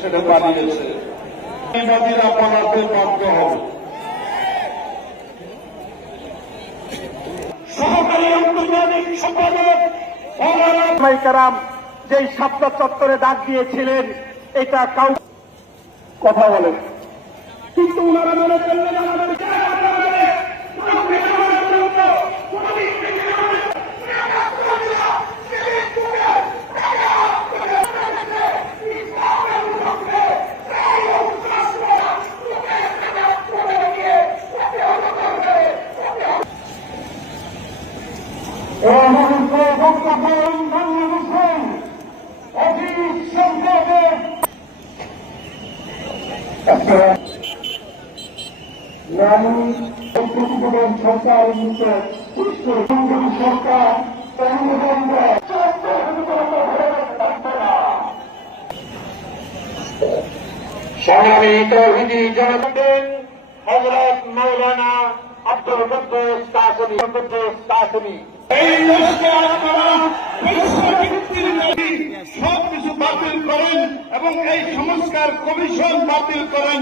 সেটা বানিয়েছে নদীরা পালাতে বাধ্য হবে। সহকারী আন্তর্জাতিক সম্পাদক কারাম যেই শাপলা চত্বরে ডাক দিয়েছিলেন, এটা কাউ কথা বলেন, কিন্তু ওনারা মনে করলেন সরকার সংগ্রামী তৌহিদি জনগণ হযরত মাওলানা আব্দুল কুদ্দুস কাসেমী এই লস্কর আপনারা সবকিছু বাতিল করেন এবং এই সংস্কার কমিশন বাতিল করেন।